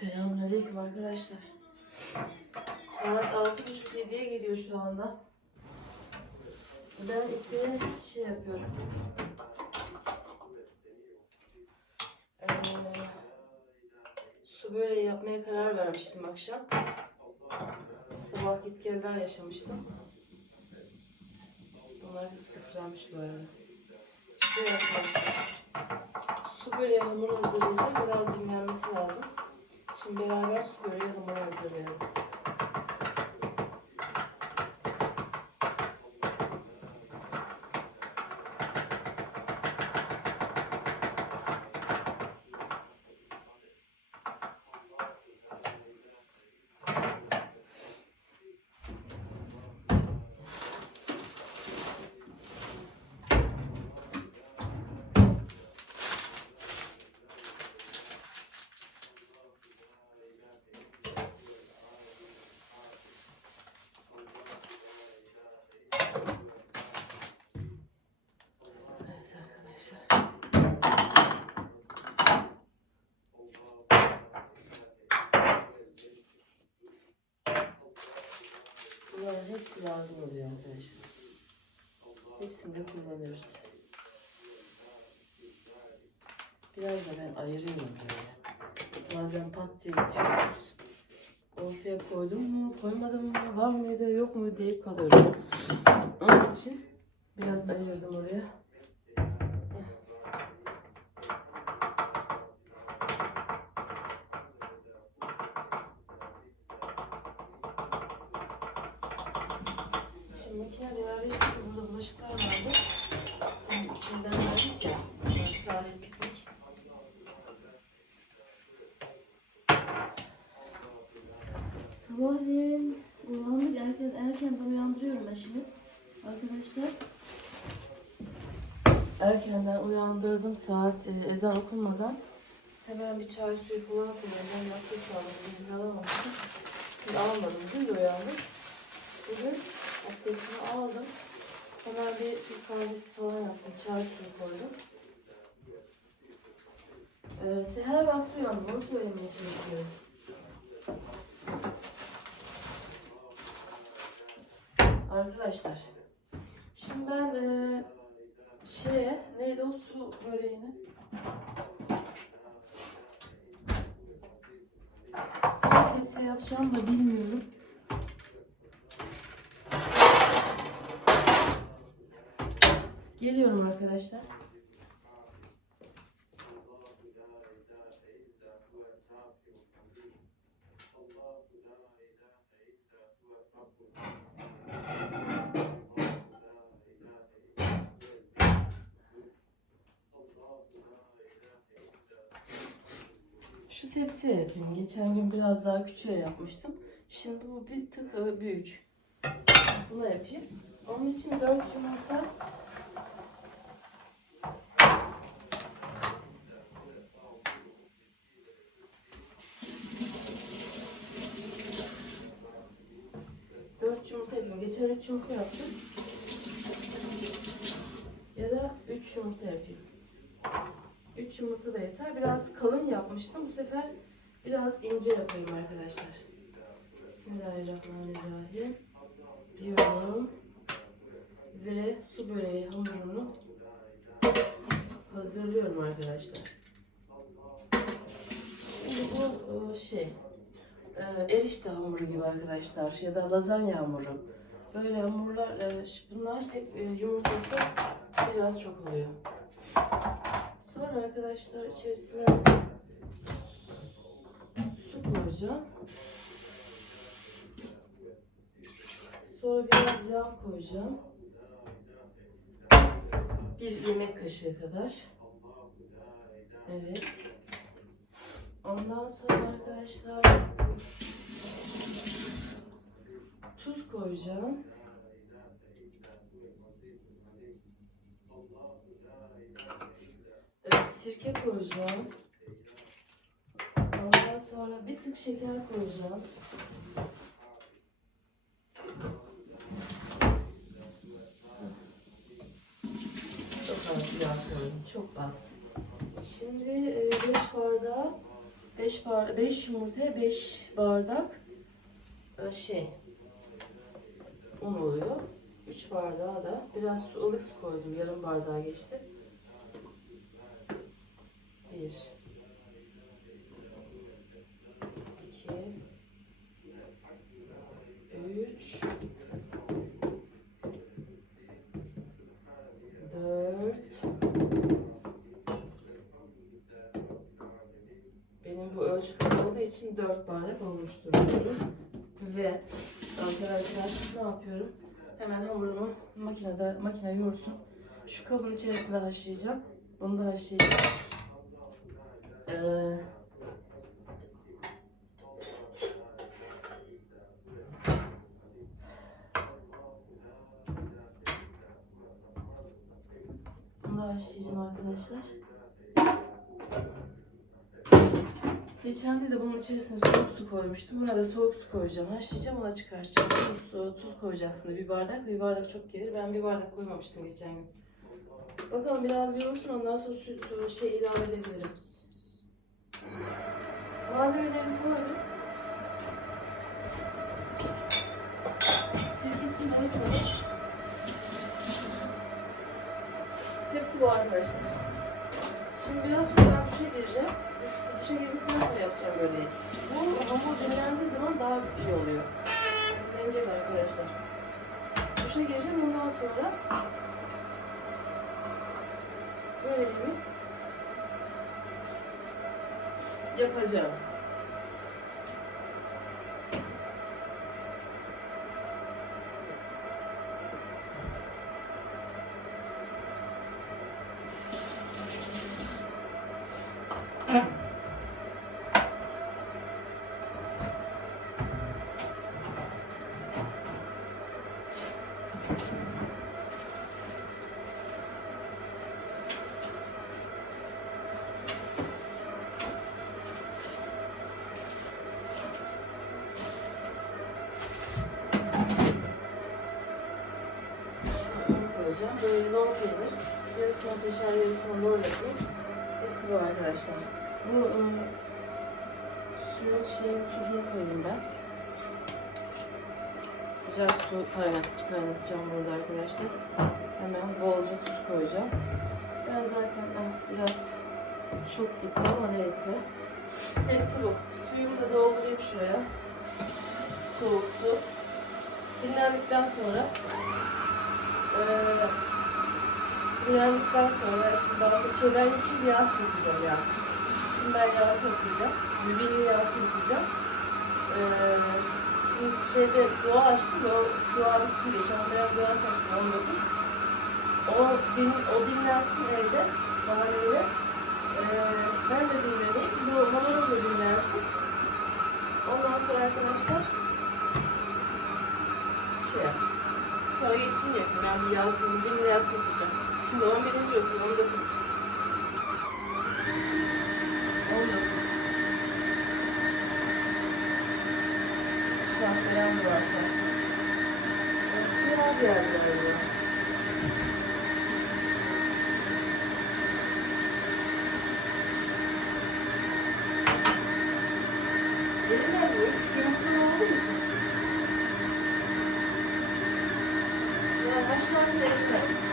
Selamünaleyküm arkadaşlar. Saat altı buçuk yediye geliyor şu anda. Ben ise şey yapıyorum. Ee, su böreği yapmaya karar vermiştim akşam. Sabah git geldiler yaşamıştım. Bunlar kız küflenmiş bu arada. İşte arkadaşlar. Su böreği hamuru hazırlayacağım. Biraz dinlenmesi lazım. Şimdi beraber su böreği hamuru hazırlayalım. Evet arkadaşlar. Bunların hepsi lazım oluyor arkadaşlar. Hepsini de kullanıyoruz. Biraz da ben ayırıyorum böyle. Bazen pat diye bitiyoruz. Ortaya koydum mu, koymadım mı, var mıydı, yok mu deyip kalıyorum. Onun için biraz ayırdım oraya. Şimdi makine yerleşti. Burada bulaşıklar vardı. Onun içinden verdik ya. Yani Sahil piknik. Sabahleyin uyandık erken erkenden uyandırıyorum ben şimdi. Arkadaşlar. Erkenden uyandırdım saat e, ezan okunmadan. Hemen bir çay suyu falan kullandım. Abdest aldım. Bir alamamıştım. Şimdi almadım. Dün de uyandım. Bugün abdestimi aldım. Hemen bir Türk kahvesi falan yaptım. Çay suyu koydum. Ee, seher vakti uyandım. Onu söylemeye çalışıyorum. Arkadaşlar. Şimdi ben e, şeye neydi o su böreğini tepsiye yapacağım da bilmiyorum. Geliyorum arkadaşlar. Şu tepsiye yapayım. Geçen gün biraz daha küçüğe yapmıştım. Şimdi bu bir tık e, büyük. Buna yapayım. Onun için 4 yumurta Dört yumurta yapayım. Geçen üç yumurta yaptım. Ya da üç yumurta yapayım. Üç yumurta da yeter. Biraz kalın yapmıştım. Bu sefer biraz ince yapayım arkadaşlar. Bismillahirrahmanirrahim. Diyorum. Ve su böreği hamurunu hazırlıyorum arkadaşlar. Şimdi bu e, şey e, erişte hamuru gibi arkadaşlar ya da lazanya hamuru. Böyle hamurlar e, bunlar hep yumurtası biraz çok oluyor. Sonra arkadaşlar içerisine su koyacağım. Sonra biraz yağ koyacağım. Bir yemek kaşığı kadar. Evet. Ondan sonra arkadaşlar tuz koyacağım. Sirke koyacağım. Ondan sonra bir tık şeker koyacağım. Çok az yağ koydum, çok az. Şimdi 5 bardağı 5 bar 5 yumurtaya 5 bardak e, şey un oluyor. 3 bardağı da biraz su, ılık su koydum. Yarım bardağa geçti. 1 2 3 4 Benim bu ölçü olduğu için 4 bardak olmuştur. diyorum. Ve arkadaşlar ne yapıyorum? Hemen hamurumu makinede makine yoğursun. Şu kabın içerisinde haşlayacağım. Bunu da haşlayacağım. Ee, bunu da haşlayacağım arkadaşlar. Geçen gün de bunun içerisine soğuk su koymuştum. Buna da soğuk su koyacağım. Haşlayacağım ona çıkartacağım. Tuz, su, tuz koyacaksın bir bardak. Bir bardak çok gelir. Ben bir bardak koymamıştım geçen gün. Bakalım biraz yoğursun ondan sonra süt şey ilave edebilirim. Malzemelerimi koydum. Sirkesini unutmadım. Hepsi bu arkadaşlar. Şimdi biraz sonra ben duşa gireceğim. Duş, duşa girdikten yapacağım böreği. Bu hamur dinlendiği zaman daha iyi oluyor. Dinlenecek arkadaşlar. Duşa gireceğim ondan sonra böreğimi yapacağım. Bu arkadaşlar. Bu ıı, suyun şeyin tuzunu koyayım ben. Sıcak su kaynat, kaynatacağım burada arkadaşlar. Hemen bolca tuz koyacağım. Ben zaten ah, biraz çok gitti ama neyse. Hepsi bu. Suyumu da doldurayım şuraya. Soğuk su. Dinlendikten sonra eee dinlendikten sonra şimdi bazı şeyler için yağ sıkacağım yağ. Şimdi ben yağ sıkacağım. Biberin yağ sıkacağım. Eee şimdi şeyde dua açtım o dua bitsin diye şampiyon dua açtım 19. O, din, o dinlensin evde. Bahaneyle. Eee ben de dinleneyim. Bu hamurum da dinlensin. Ondan sonra arkadaşlar şey. Sonra için yapayım. Ben bir yazsın, bir yaz yapacağım. Şimdi 11. okul, 19. 19. Şampiyon duası açtım. Biraz geldi galiba. Verilmez mi? Üç yumurtalı olduğu için. Verilmez. Suyunu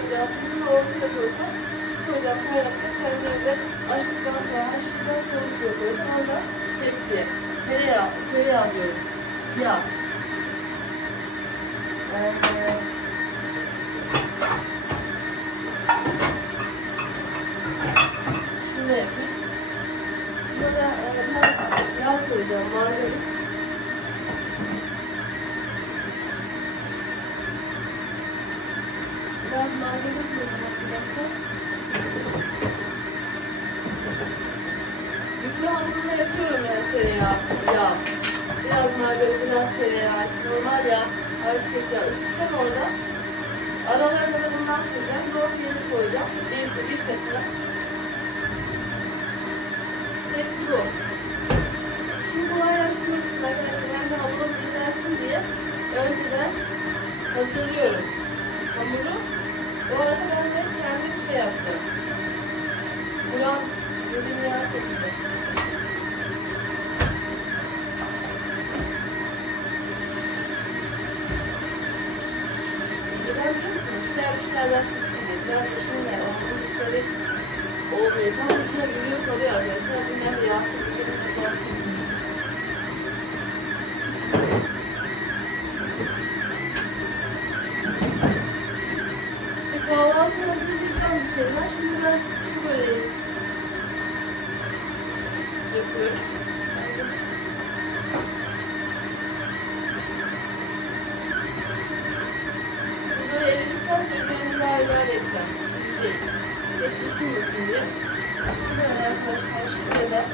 koyacağım, tuzunu ortaya koysam, su koyacağım, kaynatacak, tencerede açtıktan sonra haşlayacağım, soğuk suya koyacağım, ondan tepsiye. Tereyağı, tereyağı diyorum. Yağ. Ee, şunu da yapayım. Buna da e, biraz yağ koyacağım, margarin. Yüklü hamuruna yapıyorum yani tereyağı, yağ. Biraz margarin, biraz tereyağı, normal yağ, ayçiçek yağı ısıtacağım orada. Aralarına da bundan süreceğim. Doğru peynir koyacağım. Bir, bir katına. Hepsi bu. Şimdi kolaylaştırmak için arkadaşlar hem de hamurum dinlensin diye önceden hazırlıyorum hamuru. Bu arada ben de kendim şey yapacağım. Buram İşler sesli Biraz da şimdi onun işleri olmuyor. Tam ucuna geliyor kalıyor arkadaşlar. Bunlar yağsız bir tutmaz. İşte kahvaltı hazırlayacağım bir şeyler. Şimdi ben su böreği yapıyorum. Sonra arkadaşlar şimdi de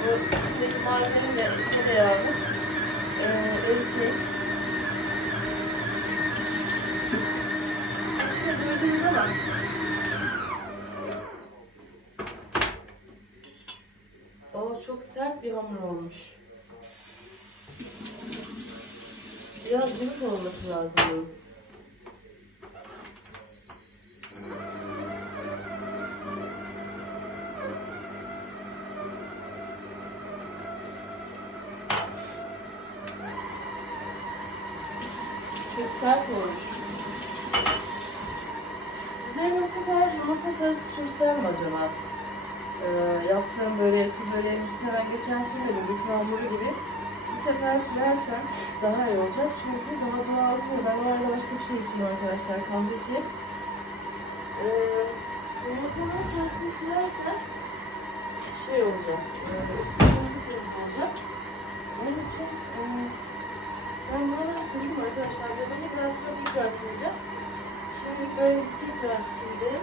bu içindeki malzemeyi de tereyağını e, eriteyim. Sesini duydunuz ama çok sert bir hamur olmuş. Biraz cıvık olması lazım sert olmuş. Üzerine bu sefer yumurta sarısı sürsem mi acaba? Ee, yaptığım böyle su böreğin üstüne ben geçen sürmedim. Bir hamuru gibi. Bu sefer sürersem daha iyi olacak. Çünkü daha doğal oluyor. Ben o başka bir şey içeyim arkadaşlar. Kahve içeyim. Ee, yumurtanın sarısını sürersem şey olacak. E, üstü kırmızı olacak. Onun için e, ben biraz sildim arkadaşlar. Biraz önce biraz sonra tekrar sileceğim. Şimdi böyle tekrar sildim.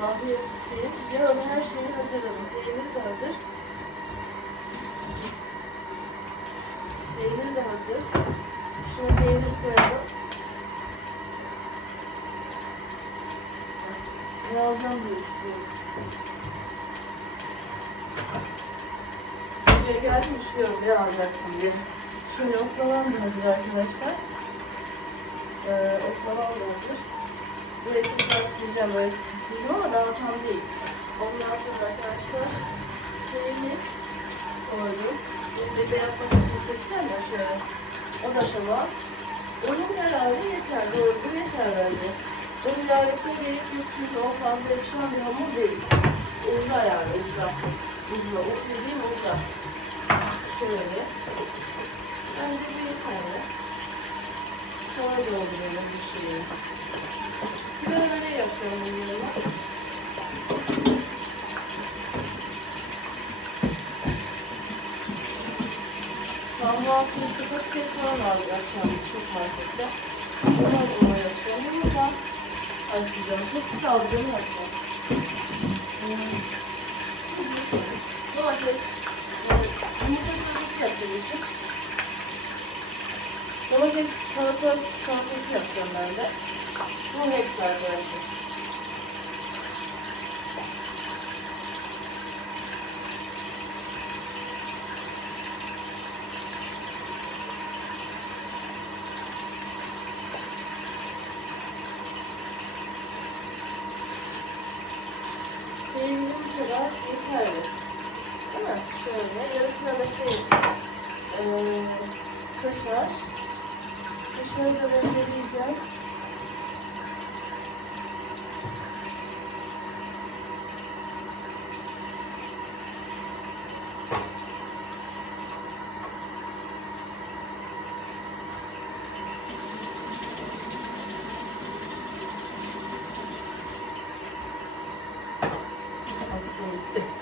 Kahve için. Yağlı her şeyi hazırladım. Peynir de hazır. Peynir de hazır. Şuna peynir koyalım. Ne alacağım diye düşünüyorum. Buraya geldim düşünüyorum ne diye. Şöyle oklavam da hazır arkadaşlar. Ee, oklavam da hazır. Buraya tekrar sileceğim böyle sileceğim ama daha tam değil. Ondan sonra arkadaşlar şeyini koydum. Şimdi de yapmak için keseceğim ya şöyle. O da tamam. Onun herhalde yeter. Doğru yeter bence. Onun yağlasına gerek yok çünkü o fazla yakışan bir hamur değil. Uzla yani uzla. Uzla. O dediğim uzla. Şöyle. Bence bu yeterli. Sonra dolduralım bir şeyi. Sigara böreği yapacağım bunun yanına. Kahvaltı işte patates falan aldık akşamımız çok markette. Ondan bulma yapacağım. Yumurta haşlayacağım. Sosis aldık onu yapacağım. Hmm. Domates. Yumurta yapacağım işte. Domates salata salatası yapacağım ben de. Bu hepsi arkadaşlar. Sevdiğim kadar yeterli. Değil mi? Şöyle. Yarısına da şey eee kaşar. Da rendeleyeceğim.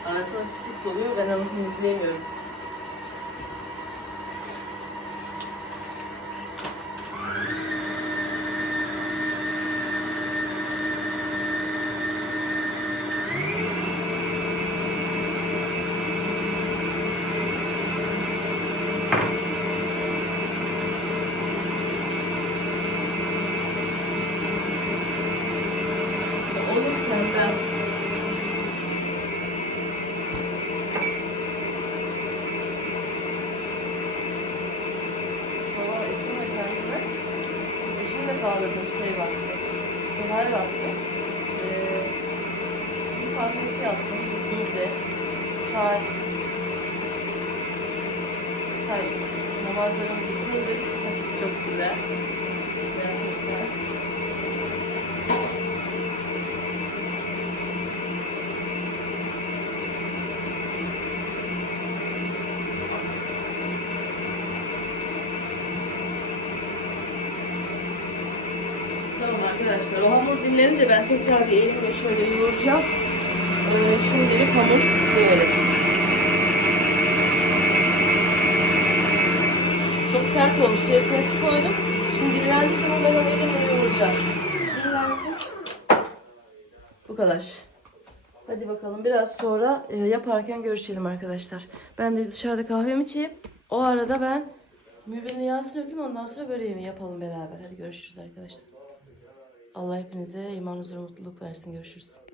Arasına pislik doluyor. Ben onu temizleyemiyorum. Olur pembe. Valla eşim ve kendime. Eşim de kaldırdı şey vakti. Seher vakti. Ee, şimdi kahvesi çay. Çay. Namazlarımızı kıldık. Çok güzel. Gerçekten. Tamam arkadaşlar o hamur dinlenince ben tekrar bir elimle şöyle yoğuracağım. Şimdilik hamur böyle. Çok sert olmuş. İçerisine su koydum. Şimdi dinlendiği zaman ben elimle yoğuracağım. Dinlensin. Bu kadar. Hadi bakalım biraz sonra e, yaparken görüşelim arkadaşlar. Ben de dışarıda kahvemi içeyim. O arada ben mübinle Yasin öpeyim ondan sonra böreğimi yapalım beraber. Hadi görüşürüz arkadaşlar. Allah hepinize iman huzur mutluluk versin. Görüşürüz.